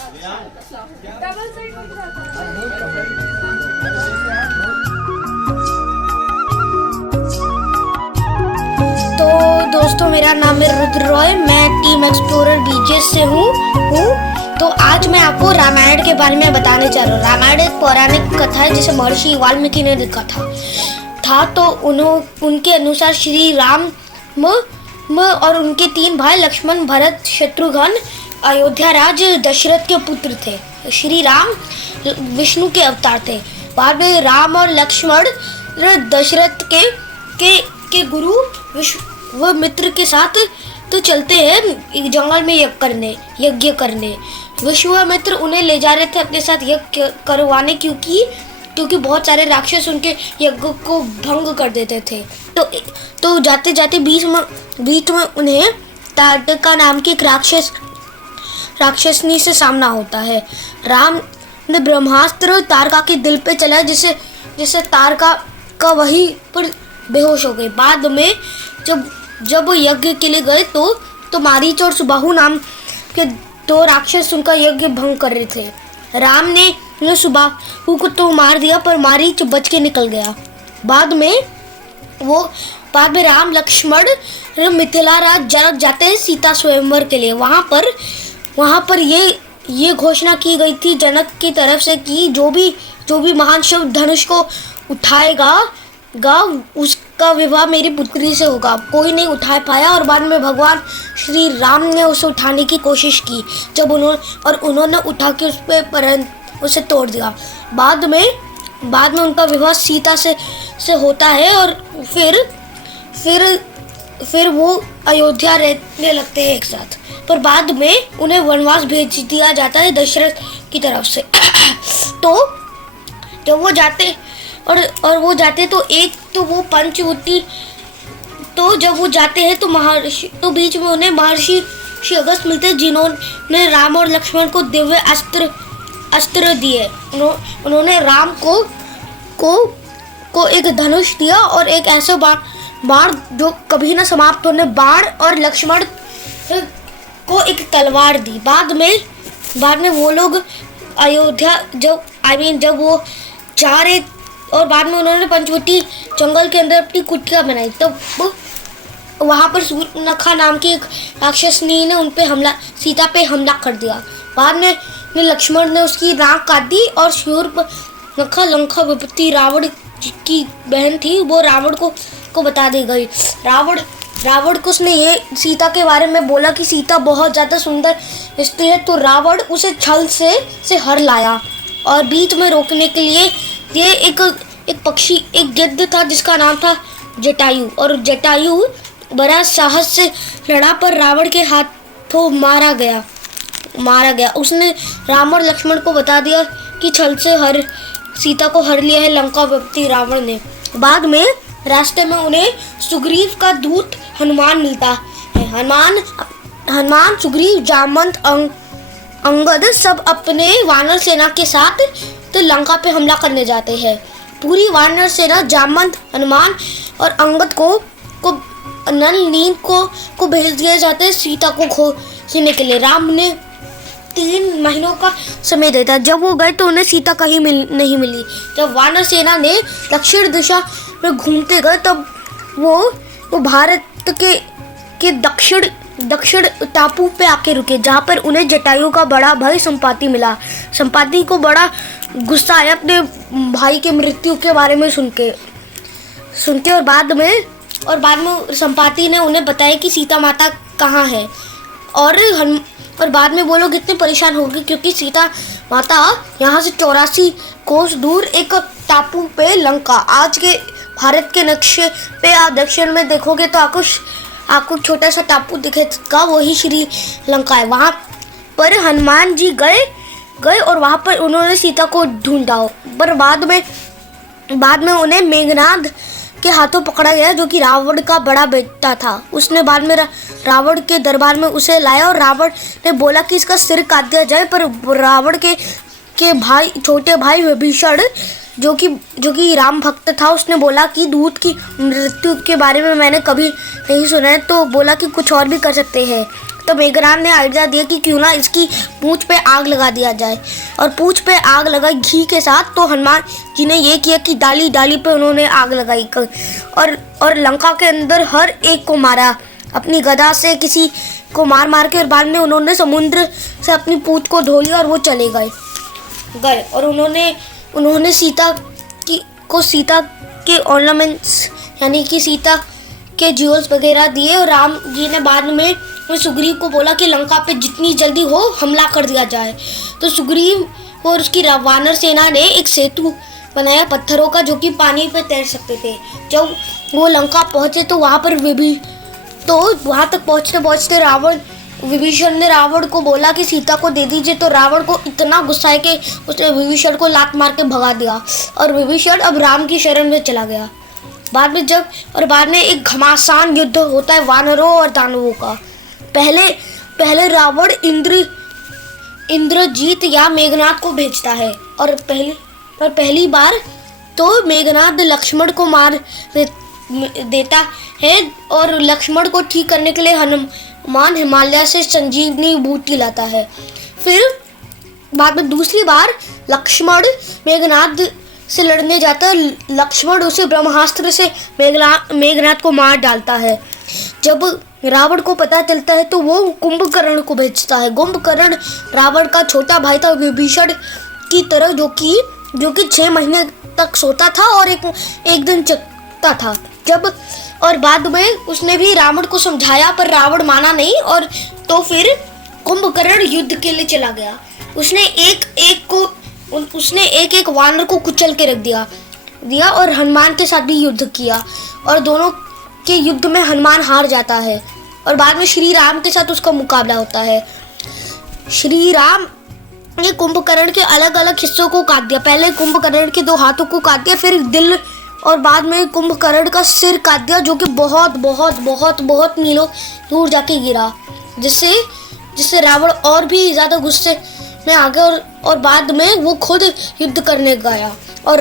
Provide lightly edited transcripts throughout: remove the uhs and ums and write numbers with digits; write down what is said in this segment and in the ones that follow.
तो दोस्तों, मेरा नाम है रुद्र रॉय। मैं टीम एक्सप्लोरर बीजेस से हूँ। तो आज मैं आपको रामायण के बारे में बताने जा रहा हूँ। रामायण एक पौराणिक कथा है जिसे महर्षि वाल्मीकि ने लिखा था। तो उनके अनुसार श्री राम और उनके 3 भाई लक्ष्मण, भरत, शत्रुघ्न अयोध्या राज दशरथ के पुत्र थे। श्री राम विष्णु के अवतार थे। बाद में राम और लक्ष्मण दशरथ के गुरु विश्वामित्र के साथ तो चलते हैं जंगल में यज्ञ करने। विश्वामित्र उन्हें ले जा रहे थे अपने साथ यज्ञ करवाने, क्योंकि बहुत सारे राक्षस उनके यज्ञ को भंग कर देते थे। तो जाते जाते बीच में उन्हें ताड़का नाम की एक राक्षसनी से सामना होता है। राम ने ब्रह्मास्त्र ताड़का के दिल पे चलाया, जिससे ताड़का का वहीं पर बेहोश हो गए। बाद में जब वो यज्ञ के लिए गए तो मारीच और सुबाहु नाम के 2 राक्षस उनका यज्ञ भंग कर रहे थे। राम ने सुबाहु को तो मार दिया, पर मारीच बच के निकल गया। बाद में राम लक्ष्मण मिथिला राज जनक जाते हैं सीता स्वयंवर के लिए। वहाँ पर ये घोषणा की गई थी जनक की तरफ से कि जो भी महान शिव धनुष को उठाएगा उसका विवाह मेरी पुत्री से होगा। कोई नहीं उठा पाया और बाद में भगवान श्री राम ने उसे उठाने की कोशिश की, उन्होंने उठा के उसे तोड़ दिया। बाद में उनका विवाह सीता से होता है और फिर वो अयोध्या रहने लगते हैं एक साथ। पर बाद में उन्हें वनवास भेज दिया जाता है दशरथ की तरफ से। तो जब वो जाते वो जाते तो वो पंचवटी, तो जब वो जाते हैं तो बीच में उन्हें महर्षि अगस्त्य मिलते हैं, जिन्होंने राम और लक्ष्मण को दिव्य अस्त्र दिए। उन्होंने राम को एक धनुष दिया और एक ऐसा बाण जो कभी ना समाप्त होने बाण, और लक्ष्मण को एक तलवार दी। बाद में वो लोग अयोध्या जब वो जा रहे, और बाद में उन्होंने पंचवटी जंगल के अंदर अपनी कुटिया बनाई। तब वहाँ पर सूर्पनखा नाम की एक राक्षसनी ने सीता पे हमला कर दिया। बाद में लक्ष्मण ने उसकी नाक काट दी और सूर्पनखा लंका विपत्ति रावण की बहन थी, वो रावण को बता दी गई। रावण को उसने ये सीता के बारे में बोला कि सीता बहुत ज़्यादा सुंदर स्त्री है, तो रावण उसे छल से हर लाया। और बीच में रोकने के लिए ये एक पक्षी, एक गिद्ध था जिसका नाम था जटायु, और जटायु बड़ा साहस से लड़ा, पर रावण के हाथों मारा गया। उसने राम और लक्ष्मण को बता दिया कि छल से सीता को हर लिया है लंका विपत्ति रावण ने। बाद में रास्ते में उन्हें सुग्रीव का दूत हनुमान मिलता है। हनुमान, सुग्रीव, जामवंत, अंगद सब अपने वानर सेना के साथ तो लंका पे हमला करने जाते हैं। पूरी वानर सेना जामवंत, हनुमान और अंगद को नल नील को भेज दिए जाते हैं सीता को खोजने के लिए। राम ने 3 महीनों का समय देता। जब वो गए तो उन्हें सीता कहीं नहीं मिली। जब वानर सेना ने दक्षिण दिशा में घूमते गए तब वो भारत के दक्षिण टापू पे आके रुके, जहाँ पर उन्हें जटायु का बड़ा भाई संपाति मिला। संपाति को बड़ा गुस्सा आया अपने भाई के मृत्यु के बारे में सुन के, और बाद में संपाति ने उन्हें बताया कि सीता माता कहाँ है। और बाद में वो लोग इतने परेशान हो गए क्योंकि सीता माता यहाँ से 84 कोस दूर एक टापू पे लंका, आज के भारत के नक्शे पे आप दक्षिण में देखोगे तो आपको छोटा सा टापू दिखेगा, वही श्री लंका है। वहाँ पर हनुमान जी गए और वहाँ पर उन्होंने सीता को ढूंढा, पर बाद में उन्हें मेघनाद के हाथों पकड़ा गया, जो कि रावण का बड़ा बेटा था। उसने बाद में रावण के दरबार में उसे लाया और रावण ने बोला कि इसका सिर काट दिया जाए, पर रावण के भाई, छोटे भाई विभीषण, जो कि राम भक्त था, उसने बोला कि दूत की मृत्यु के बारे में मैंने कभी नहीं सुना है, तो बोला कि कुछ और भी कर सकते हैं। तो मेघनाथ ने आइडिया दिया कि क्यों ना इसकी पूंछ पे आग लगा दिया जाए, और पूंछ पे आग लगाई घी के साथ। तो हनुमान जी ने ये किया कि डाली डाली पे उन्होंने आग लगाई और लंका के अंदर हर एक को मारा अपनी गदा से, किसी को मार मार के, और बाद में उन्होंने समुद्र से अपनी पूंछ को धो लिया और वो चले गए और उन्होंने सीता के ऑर्नामेंट्स यानी कि सीता के ज्वेल्स वगैरह दिए। और राम जी ने बाद में सुग्रीव को बोला कि लंका पे जितनी जल्दी हो हमला कर दिया जाए। तो सुग्रीव और उसकी वानर सेना ने एक सेतु बनाया पत्थरों का, जो कि पानी पे तैर सकते थे। जब वो लंका पहुंचे तो वहाँ तक पहुँचते विभीषण ने रावण को बोला कि सीता को दे दीजिए। तो रावण को इतना गुस्सा है कि उसने विभीषण को लात मार के भगा दिया और विभीषण अब राम की शरण में चला गया। बाद में एक घमासान युद्ध होता है वानरों और दानवों का। पहले रावण इंद्रजीत या मेघनाथ को भेजता है और पहली बार तो मेघनाथ लक्ष्मण को मार देता है और लक्ष्मण को ठीक करने के लिए हनुमान हिमालय से संजीवनी बूटी लाता है। फिर बाद में दूसरी बार लक्ष्मण मेघनाथ से लड़ने जाता है। लक्ष्मण उसे ब्रह्मास्त्र से मेघनाथ को मार डालता है। जब रावण को पता चलता है तो वो कुंभकर्ण को भेजता है। कुंभकर्ण रावण का छोटा भाई था विभीषण की तरह, जो कि 6 महीने तक सोता था और एक दिन जगता था। और बाद में उसने भी रावण को समझाया पर रावण माना नहीं, और तो फिर कुंभकर्ण युद्ध के लिए चला गया। उसने एक वानर को कुचल के रख दिया और हनुमान के साथ भी युद्ध किया, और दोनों के युद्ध में हनुमान हार जाता है और बाद में श्री राम के साथ उसका मुकाबला होता है। श्री राम ने कुंभकर्ण के अलग अलग हिस्सों को काट दिया। पहले कुंभकर्ण के 2 हाथों को काट दिया, फिर दिल, और बाद में कुंभकर्ण का सिर काट दिया, जो कि बहुत बहुत बहुत बहुत मीलों दूर जाके गिरा, जिससे रावण और भी ज़्यादा गुस्से में आ गया और बाद में वो खुद युद्ध करने गया। और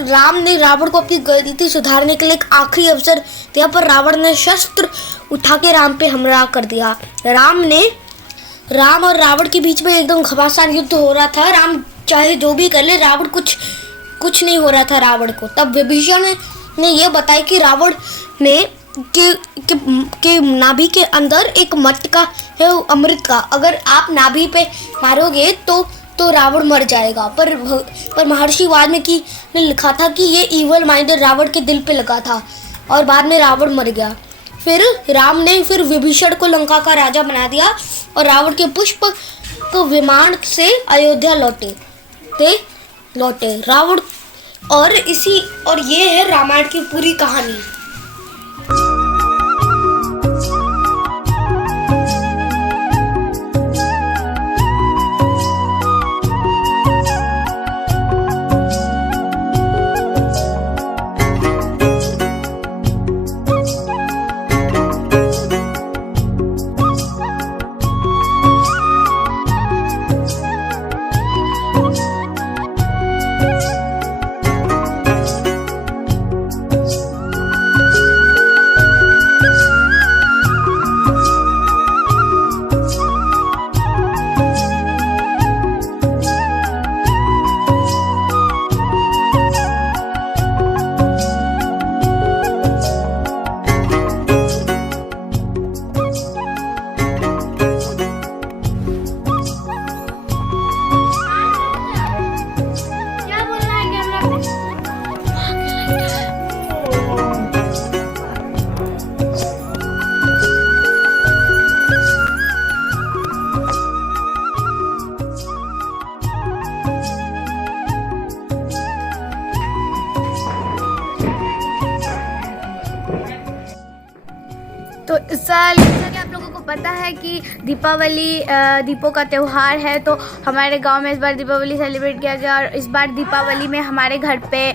राम ने रावण को अपनी गलती सुधारने के लिए एक आखिरी अवसर दिया, पर रावण ने शस्त्र उठा के राम पे हमला कर दिया। राम और रावण के बीच में एकदम घमासान युद्ध हो रहा था। राम चाहे जो भी कर ले, रावण कुछ नहीं हो रहा था रावण को। तब विभीषण ने यह बताया कि रावण ने के नाभि के अंदर एक मटका है अमृत का, अगर आप नाभि पे मारोगे तो रावण मर जाएगा। पर महर्षि वाल्मीकि ने लिखा था कि ये इवल माइंडेड रावण के दिल पे लगा था और बाद में रावण मर गया। फिर राम ने विभीषण को लंका का राजा बना दिया और रावण के पुष्प को विमान से अयोध्या लौटे रावण। और ये है रामायण की पूरी कहानी। तो इस साल जैसा कि आप लोगों को पता है कि दीपावली दीपों का त्यौहार है, तो हमारे गांव में इस बार दीपावली सेलिब्रेट किया गया। और इस बार दीपावली में हमारे घर पे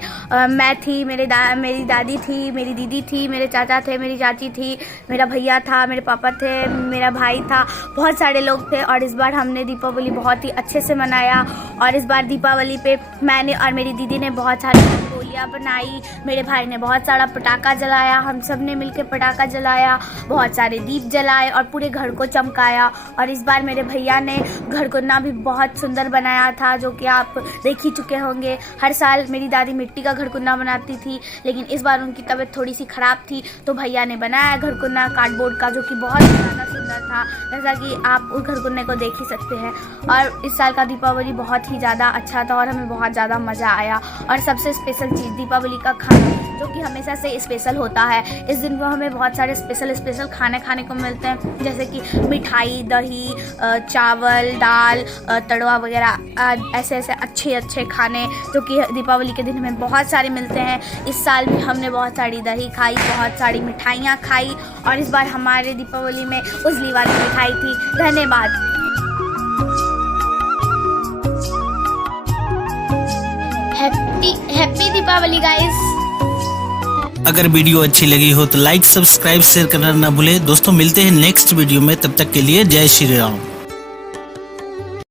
मैं थी, मेरी दादी थी, मेरी दीदी थी, मेरे चाचा थे, मेरी चाची थी, मेरा भैया था, मेरे पापा थे, मेरा भाई था, बहुत सारे लोग थे। और इस बार हमने दीपावली बहुत ही अच्छे से मनाया। और इस बार दीपावली पे मैंने और मेरी दीदी ने बहुत सारे रंगोलियाँ बनाई, मेरे भाई ने बहुत सारा पटाखा जलाया, हम सब ने मिलकर पटाखा जलाया, बहुत सारे दीप जलाए और पूरे घर को चमकाया। और इस बार मेरे भैया ने घरकुन्ना भी बहुत सुंदर बनाया था, जो कि आप देख ही चुके होंगे। हर साल मेरी दादी मिट्टी का घरकुन्ना बनाती थी, लेकिन इस बार उनकी तबीयत थोड़ी सी ख़राब थी, तो भैया ने बनाया घरकुन्ना कार्डबोर्ड का, जो कि बहुत ज़्यादा सुंदर था, जैसा कि आप उस घरकुन्ने को देख ही सकते हैं। और इस साल का दीपावली बहुत ही ज़्यादा अच्छा था और हमें बहुत ज़्यादा मज़ा आया। और सबसे स्पेशल चीज़ दीपावली का खाना, जो कि हमेशा से स्पेशल होता है। इस दिन को हमें बहुत सारे स्पेशल खाने खाने को मिलते हैं, जैसे कि मिठाई, दही, चावल, दाल, तड़वा वगैरह, ऐसे अच्छे खाने, जो कि दीपावली के दिन हमें बहुत सारे मिलते हैं। इस साल भी हमने बहुत सारी दही खाई, बहुत सारी मिठाइयाँ खाई, और इस बार हमारे दीपावली में उजली वाली मिठाई थी। धन्यवाद। Happy Deepavali guys. अगर वीडियो अच्छी लगी हो तो लाइक, सब्सक्राइब, शेयर करना ना भूले। दोस्तों मिलते हैं नेक्स्ट वीडियो में, तब तक के लिए जय श्री राम।